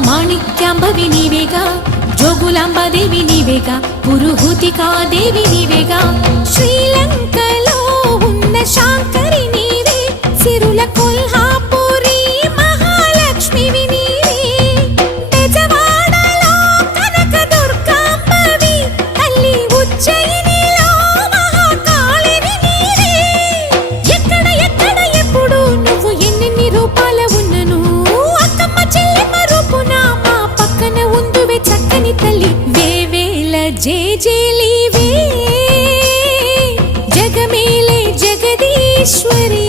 మాణిక్యాంబవి నీవేగా, జోగులాంబాదేవి నీవేగా, పురుహూతికాదేవి నీవేగా. శ్రీలంకలో ఉన్న శాంకరి నీవే, సిరుల కొల్హాపురి మహాలక్ష్మివి నీవే. బెజవాడలో కనక దుర్గాంబవి, తల్లి ఉజ్జయినిలో మహాకాళిని నీవే. ఎక్కడ ఎక్కడ ఎప్పుడు నువ్వు ఎన్నెన్ని రూపాల ఉన్నను, అక్కమ్మ చెల్లెమ్మ రూపున మా పక్కన ఉందువే చక్కని తల్లి. వేవేల జేజేలివే, జగమేలే జగదీశ్వరి.